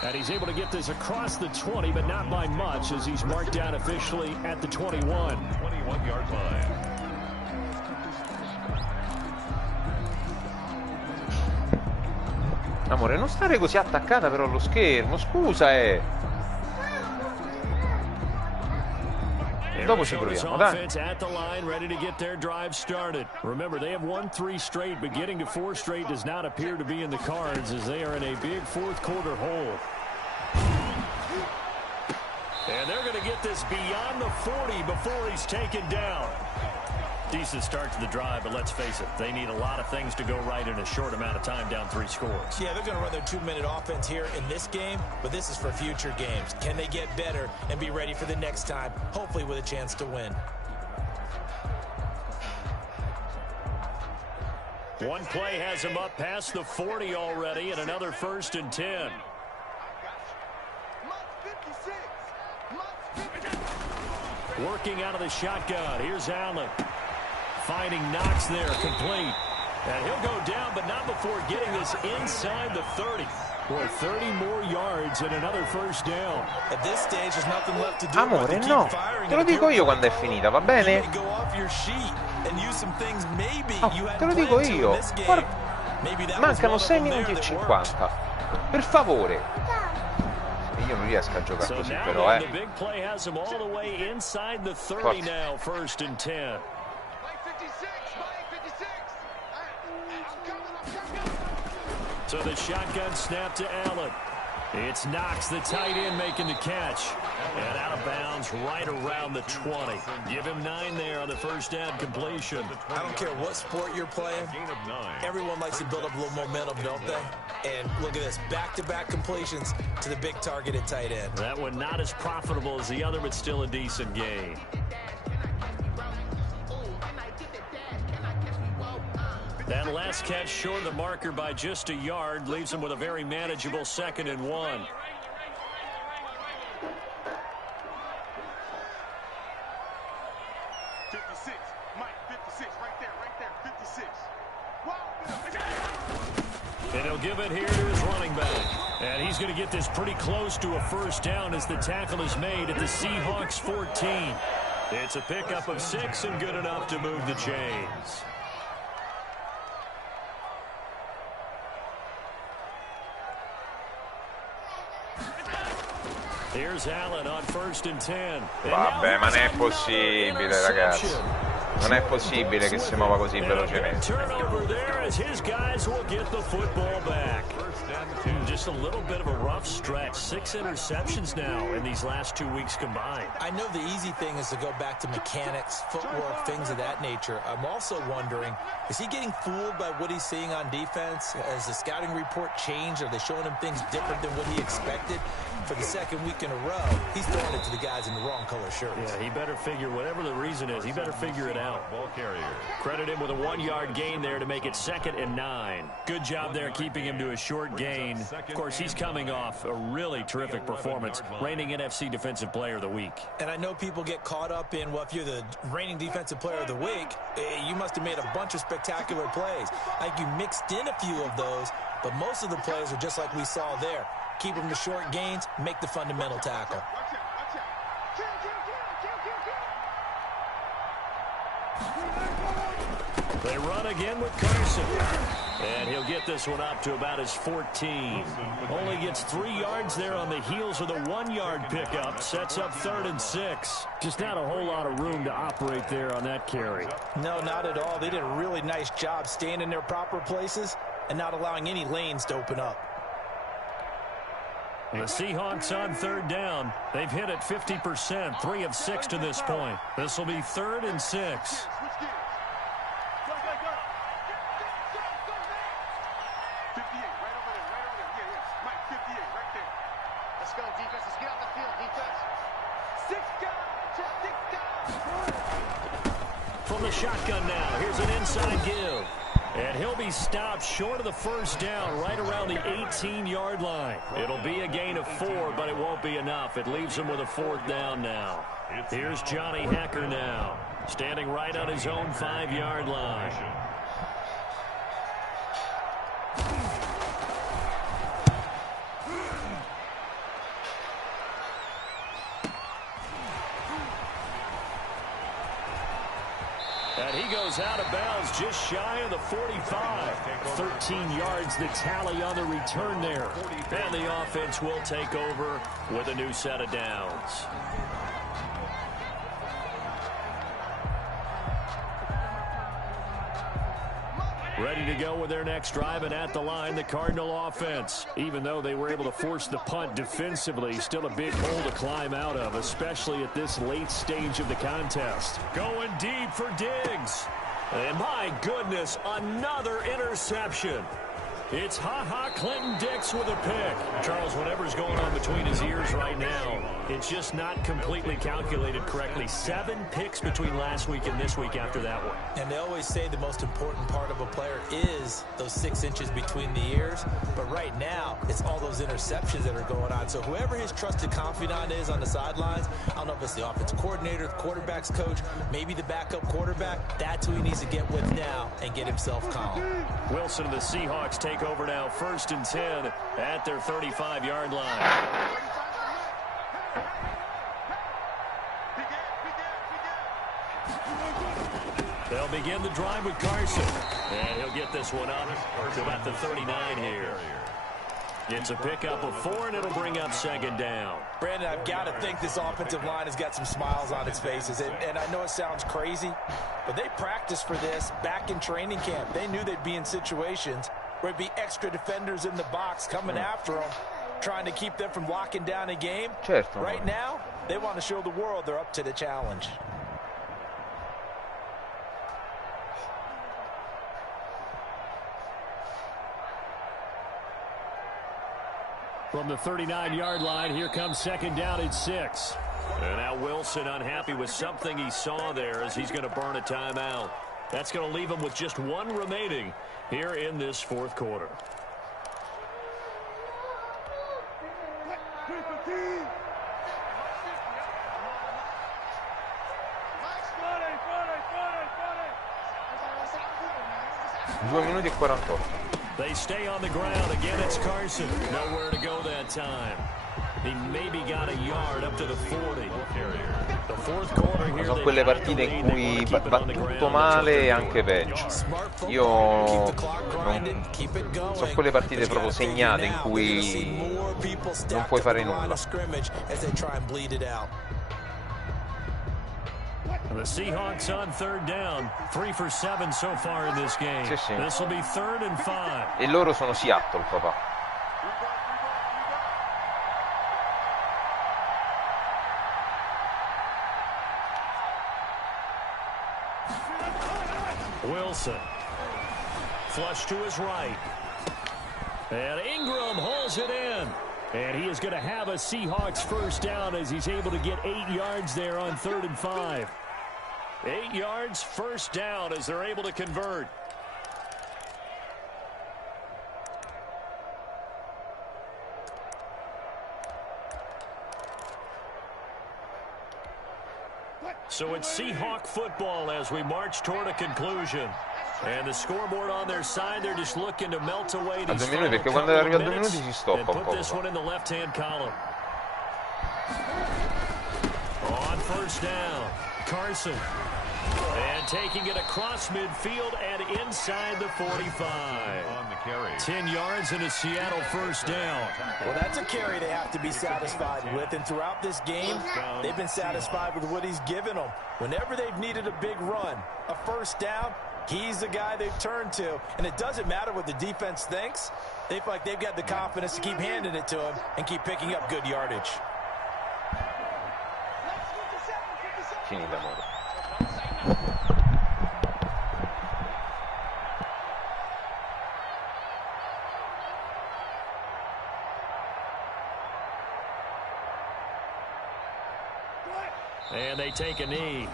And he's able to get this across the 20, but not by much, as he's marked down officially at the 21. 21-yard line. Amore, non stare così attaccata però allo schermo, scusa, Dopo ci proviamo, dai. At the line, ready to get their drive started. Remember, they have won 3 straight, but getting to 4 straight does not appear to be in the cards, as they are in a big 4th quarter hole. And they're going to get this beyond the 40 before he's taken down. Decent start to the drive, but let's face it, they need a lot of things to go right in a short amount of time, down 3 scores. Yeah, they're going to run their 2-minute offense here in this game, but this is for future games. Can they get better and be ready for the next time, hopefully with a chance to win? One play has him up past the 40 already, and another 1st and 10. Working out of the shotgun. Here's Allen. Finding Knox there, complete. And he'll go down, but not before getting this inside the 30. Boy, 30 more yards and another 1st down. At this stage, there's nothing left to do. Amore, no. Te lo dico io quando è finita, va bene? Oh, te lo dico io. Guarda, mancano 6 minuti e 50. Per favore. Io non riesco a giocare così, però, The big play has him all the way inside the 30 now, 1st and 10. So the shotgun snap to Allen. It's Knox, the tight end, making the catch. And out of bounds right around the 20. Give him 9 there on the 1st down completion. I don't care what sport you're playing. Everyone likes to build up a little momentum, don't they? And look at this, back-to-back completions to the big target at tight end. That one not as profitable as the other, but still a decent gain. That last catch short of the marker by just a yard leaves him with a very manageable 2nd and 1. And he'll give it here to his running back. And he's going to get this pretty close to a 1st down as the tackle is made at the Seahawks 14. It's a pickup of 6 and good enough to move the chains. Here's Allen on 1st and 10. Vabbè, ma non è possibile, ragazzi. Non è possibile che si muova così velocemente. Just a little bit of a rough stretch. 6 interceptions now in these last 2 weeks combined. I know the easy thing is to go back to mechanics, footwork, things of that nature. I'm also wondering, is he getting fooled by what he's seeing on defense? Has the scouting report changed? Are they showing him things different than what he expected? For the second week in a row, he's throwing it to the guys in the wrong color shirts. Yeah, he better figure, whatever the reason is, he better figure it out. Ball carrier. Credit him with a 1-yard gain there to make it 2nd and 9. Good job there keeping him to a short gain. Of course, he's coming off a really terrific performance, reigning NFC Defensive Player of the Week. And I know people get caught up in, well, if you're the reigning Defensive Player of the Week, you must have made a bunch of spectacular plays. I think you mixed in a few of those, but most of the plays are just like we saw there. Keep them to short gains, make the fundamental tackle. They run again with Carson. And he'll get this one up to about his 14. Only gets 3 yards there on the heels of the 1-yard pickup. Sets up 3rd and 6. Just not a whole lot of room to operate there on that carry. No, not at all. They did a really nice job staying in their proper places and not allowing any lanes to open up. The Seahawks on 3rd down. They've hit it 50%, 3 of 6 to this point. This will be 3rd and 6. From the shotgun now, here's an inside give. And he'll be stopped short of the 1st down, right around the 18-yard line. It'll be a gain of 4, but it won't be enough. It leaves him with a 4th down now. Here's Johnny Hecker now, standing right on his own 5-yard line. And he goes out of bounds just shy of the 45. 13 yards the tally on the return there. And the offense will take over with a new set of downs. Ready to go with their next drive, and at the line, the Cardinal offense. Even though they were able to force the punt defensively, still a big hole to climb out of, especially at this late stage of the contest. Going deep for Diggs. And my goodness, another interception. It's Ha-Ha Clinton Dix with a pick. Charles, whatever's going on between his ears right now, it's just not completely calculated correctly. 7 picks between last week and this week after that one. And they always say the most important part of a player is those 6 inches between the ears. But right now, it's all those interceptions that are going on. So whoever his trusted confidant is on the sidelines, I don't know if it's the offensive coordinator, the quarterback's coach, maybe the backup quarterback, that's who he needs to get with now and get himself calm. Wilson and the Seahawks take over now, 1st and 10 at their 35-yard line. They'll begin the drive with Carson. And he'll get this one up to about the 39 here. It's a pickup of 4, and it'll bring up 2nd down. Brandon, I've got to think this offensive line has got some smiles on its faces. And I know it sounds crazy, but they practiced for this back in training camp. They knew they'd be in situations where it'd be extra defenders in the box coming after them, trying to keep them from locking down a game. Certo. Right now, they want to show the world they're up to the challenge. From the 39-yard line, here comes 2nd down at 6. And now Wilson unhappy with something he saw there as he's going to burn a timeout. That's going to leave him with just 1 remaining here in this 4th quarter. Minuti e 48. They stay on the ground. Again, it's Carson. Nowhere to go that time. He maybe got a yard up to the 40. The 4th quarter here. Sono quelle partite in cui va tutto male e anche peggio. Io sono quelle partite proprio segnate in cui non puoi fare nulla. The Seahawks on third down. 3 for 7 so far in this game. Sì, sì. This will be 3rd and 5. E loro sono Seattle, papà. Wilson. Flush to his right. And Ingram hauls it in. And he is going to have a Seahawks first down as he's able to get 8 yards there on 3rd and 5. 8 yards, first down as they're able to convert. So it's Seahawk football as we march toward a conclusion. And the scoreboard on their side, they're just looking to melt away these final perché quando couple arrivi a 2 minutes minuti si stoppa and un put po'. this one in the left-hand column. On first down, Carson. And taking it across midfield and inside the 45. On the carry. 10 yards and a Seattle first down. Well, that's a carry they have to be satisfied with. And throughout this game, they've been satisfied with what he's given them. Whenever they've needed a big run, a first down, he's the guy they've turned to. And it doesn't matter what the defense thinks. They feel like they've got the confidence to keep handing it to him and keep picking up good yardage. Finita, amore. And they take a knee.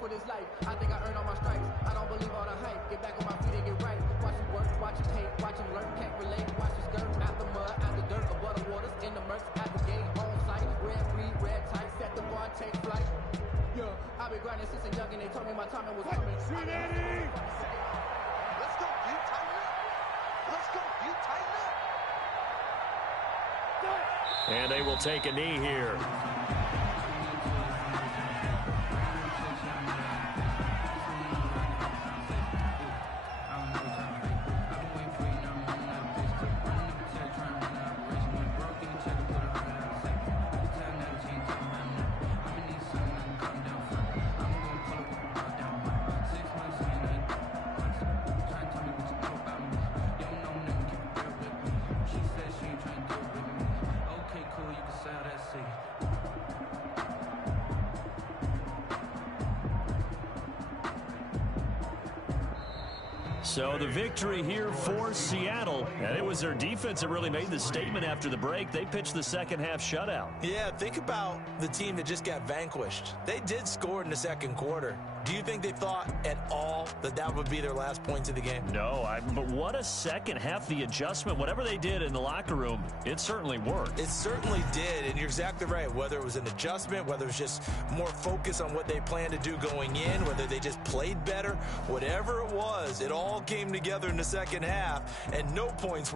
For this life, I think I earned all my stripes. I don't believe all the hype. Get back on my feet and get right. Watch him work, watch him hate, watch him learn, can't relate. Watch him skirt out the mud, out the dirt, above the waters, in the murks, at the game, on sight. Red free, red tight, set the bar, take flight. Yeah, I've been grinding since a young and they told me my time was coming. Let's go, you tighten up. Let's go, you tighten up. And they will take a knee here. So the victory here for Seattle, and it was their defense that really made the statement after the break. They pitched the second half shutout. Yeah, think about the team that just got vanquished. They did score in the second quarter. Do you think they thought at all that that would be their last points of the game? No, but what a second half, the adjustment, whatever they did in the locker room, it certainly worked. It certainly did, and you're exactly right. Whether it was an adjustment, whether it was just more focus on what they planned to do going in, whether they just played better, whatever it was, it all came together in the second half, and no points